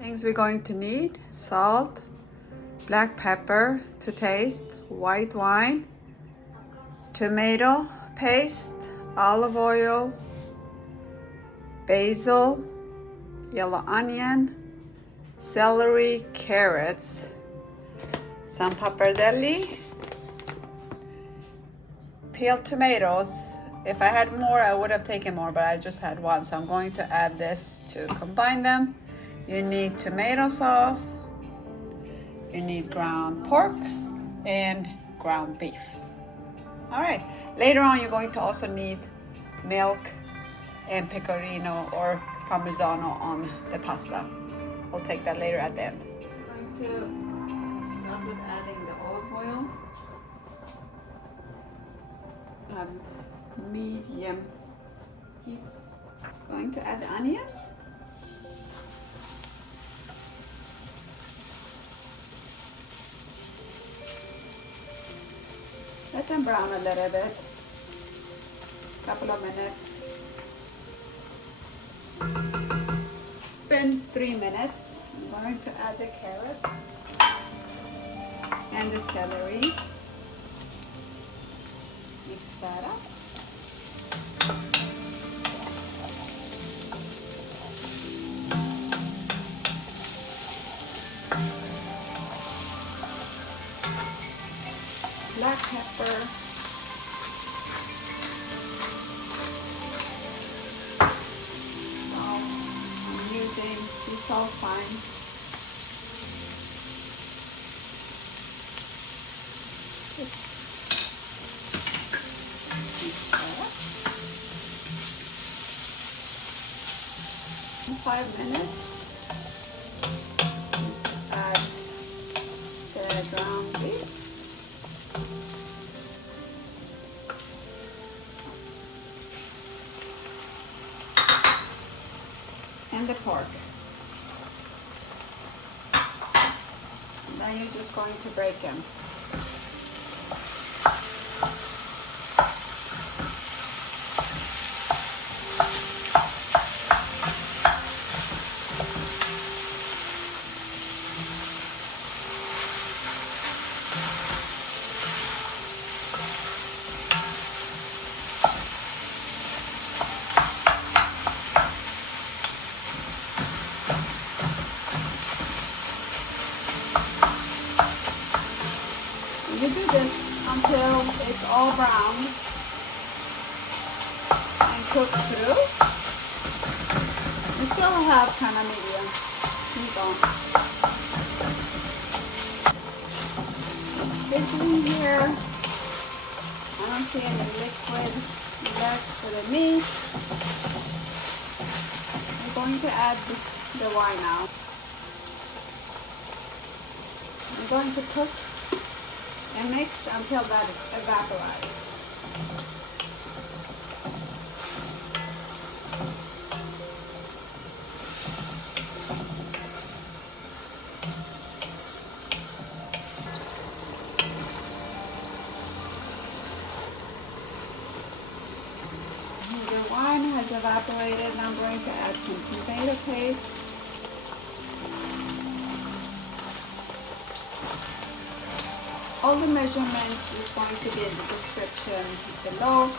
Things we're going to need: salt, black pepper to taste, white wine, tomato paste, olive oil, basil, yellow onion, celery, carrots, some pappardelle, peeled tomatoes. If I had more, I would have taken more, but I just had one, so I'm going to add this to combine them. You need tomato sauce, you need ground pork, and ground beef. All right, later on you're going to also need milk and pecorino or parmigiano on the pasta. We'll take that later at the end. I'm going to start with adding the olive oil. Have medium heat. Going to add the onions. Let them brown a little bit. Couple of minutes. It's been 3 minutes. I'm going to add the carrots and the celery. Mix that up. Black pepper. I'm using sea salt fine. In 5 minutes, add the ground beef. And the pork. And then you're just going to break them. You do this until it's all brown and cooked through. You still have kind of medium heat on. It's sizzling here. I don't see any liquid left for the meat. I'm going to add the wine now. I'm going to cook and mix until that evaporates. The wine has evaporated, and I'm going to add some tomato paste. All the measurements is going to be in the description below.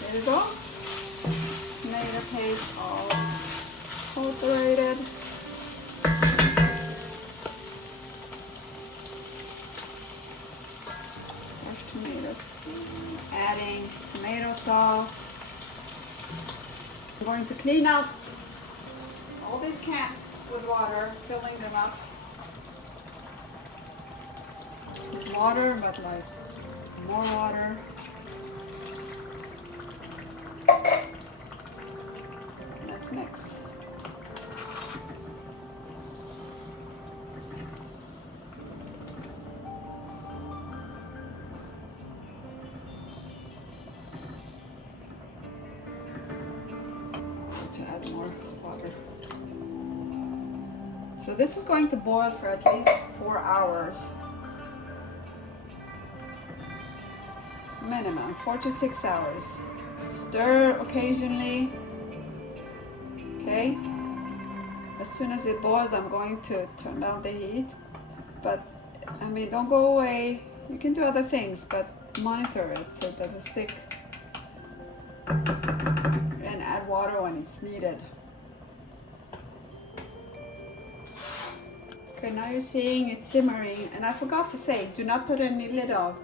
There you go. Tomato paste all cooperated. Fresh tomatoes. Adding tomato sauce. I'm going to clean out all these cans with water, filling them up. It's water, but like more water. Let's mix. to add more water. So this is going to boil for at least 4 hours. Minimum 4 to 6 hours. Stir occasionally. Okay. As soon as it boils, I'm going to turn down the heat. But I mean, don't go away. You can do other things, but monitor it so it doesn't stick. And add water when it's needed. Okay, now you're seeing it simmering, and I forgot to say, do not put any lid on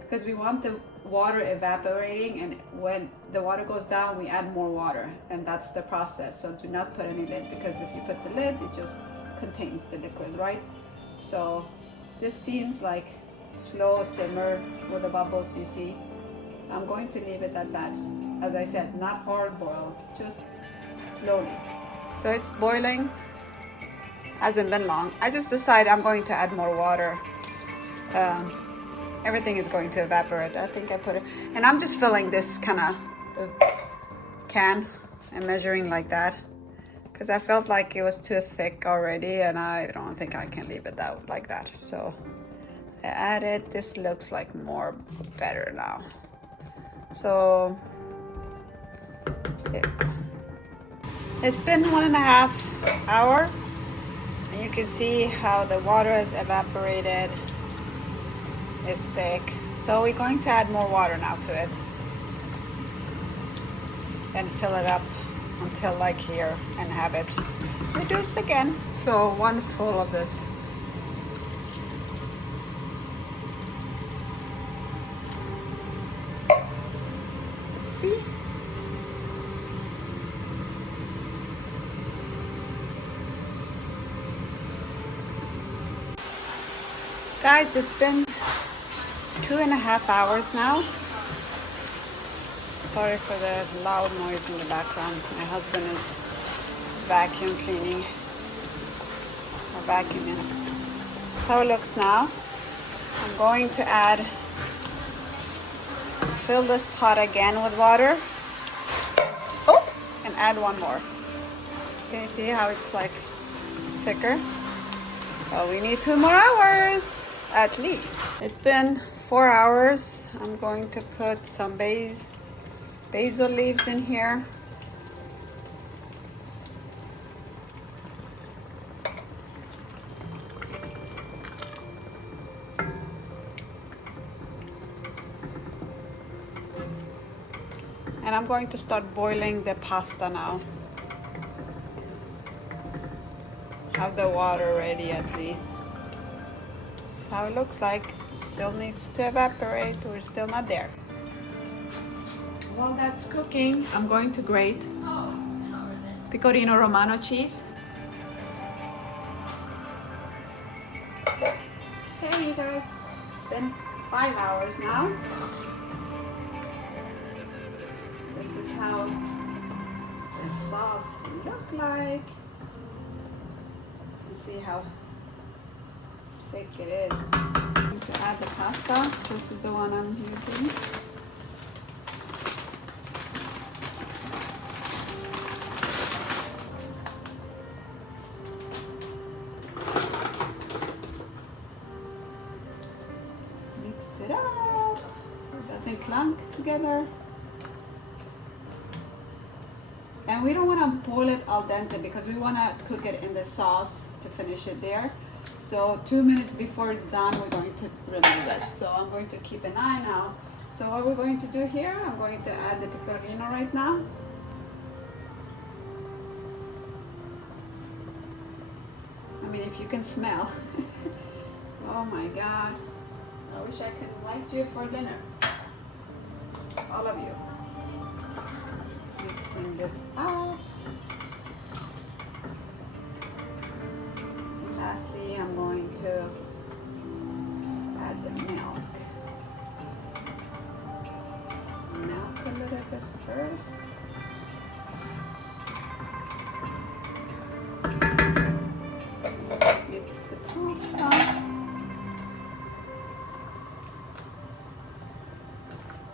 because we want the water evaporating, and when the water goes down, we add more water, and that's the process. So do not put any lid, because if you put the lid, it just contains the liquid, right? So this seems like slow simmer with the bubbles you see. So I'm going to leave it at that. As I said, not hard boiled, just slowly. So it's boiling. Hasn't been long. I just decided I'm going to add more water. Everything is going to evaporate. I think I put it, and I'm just filling this kind of can and measuring like that because I felt like it was too thick already, and I don't think I can leave it out like that. So I added. This looks like more better now. So it's been 1.5 hours. And you can see how the water has evaporated. It's thick. So we're going to add more water now to it. And fill it up until like here and have it reduced again. So 1 full of this. Let's see. Guys, it's been 2.5 hours now. Sorry for the loud noise in the background. My husband is vacuum cleaning or vacuuming. That's how it looks now. I'm going to fill this pot again with water. Oh, and add 1 more. Can you see how it's like thicker? Well, we need 2 more hours. At least. It's been 4 hours. I'm going to put some basil leaves in here. And I'm going to start boiling the pasta now. Have the water ready at least. How it looks like. Still needs to evaporate. We're still not there. While that's cooking, I'm going to grate pecorino romano cheese. Hey you guys, it's been 5 hours now. This is how the sauce look like. You can see how thick it is. I'm going to add the pasta. This is the one I'm using. Mix it up so it doesn't clump together. And we don't want to boil it al dente because we want to cook it in the sauce to finish it there. So 2 minutes before it's done, we're going to remove it. So I'm going to keep an eye now. So what we're going to do here, I'm going to add the pecorino right now. I mean, if you can smell. Oh my God. I wish I could invite you for dinner. All of you. Mixing this up. Lastly, I'm going to add the milk. Milk a little bit first. Mix the pasta.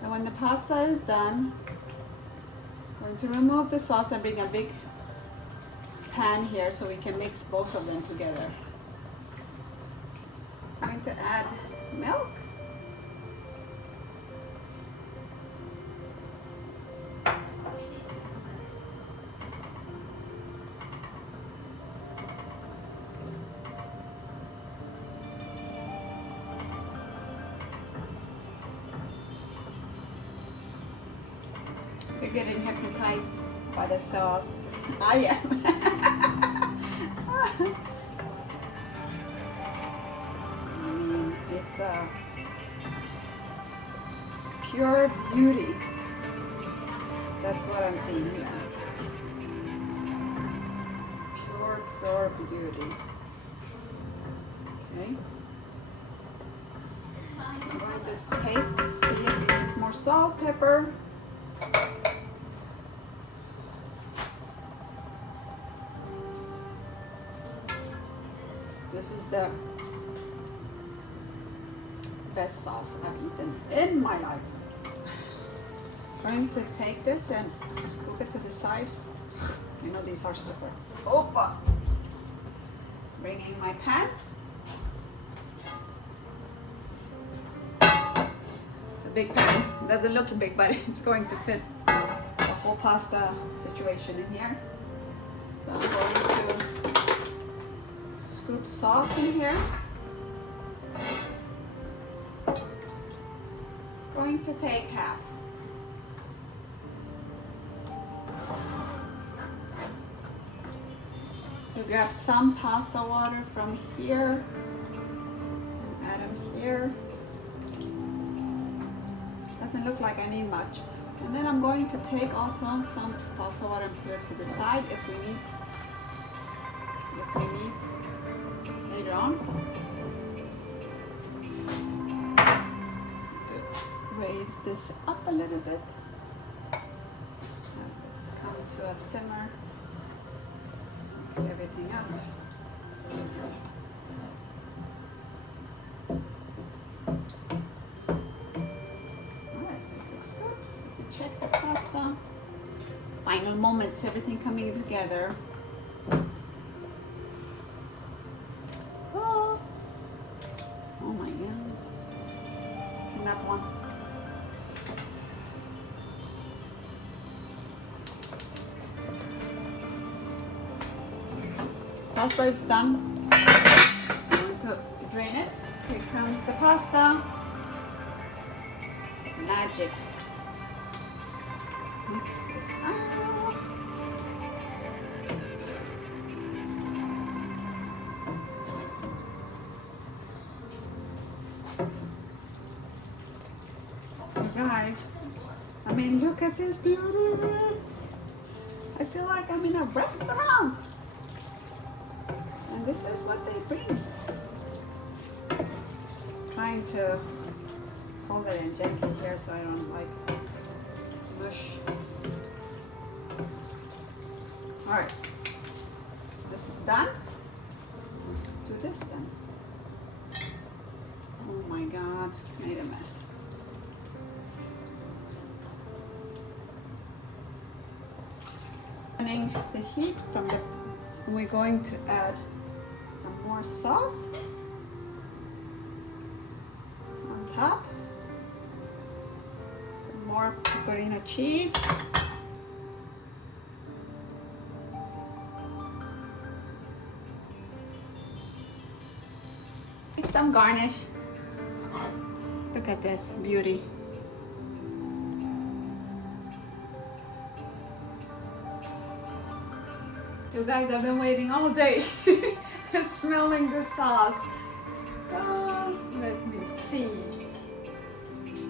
And when the pasta is done, we're going to remove the sauce and bring a big pan here so we can mix both of them together. I'm going to add milk. You're getting hypnotized by the sauce. I am. I mean, it's a pure beauty. That's what I'm seeing here. Pure beauty. Okay. So I'm going to taste to see if it needs more salt, pepper. This is the best sauce I've eaten in my life. I'm going to take this and scoop it to the side. You know these are super. Opa! Bringing my pan. It's a big pan. It doesn't look big, but it's going to fit the whole pasta situation in here. So I'm going to scoop sauce in here. Going to take half. To grab some pasta water from here and add them here. Doesn't look like I need much. And then I'm going to take also some pasta water and put it to the side if we need later on. Raise this up a little bit. Let's come to a simmer. Mix everything up. Alright, this looks good. Let me check the pasta. Final moments, everything coming together. Oh my god. That one. Pasta is done. I'm going to drain it. Here comes the pasta. Magic. Mix this up. Guys, I mean, look at this beauty. I feel like I'm in a restaurant. And this is what they bring. Trying to fold it in gently here so I don't like mush. Alright, this is done. Let's do this then. Oh my god, made a mess. The heat from the, we're going to add some more sauce on top, some more pecorino cheese, some garnish. Look at this beauty. You guys, I've been waiting all day smelling the sauce. Let me see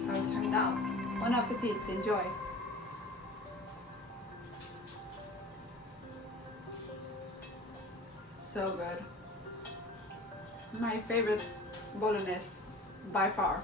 how it turned out. Bon appetit, enjoy. So good. My favorite bolognese by far.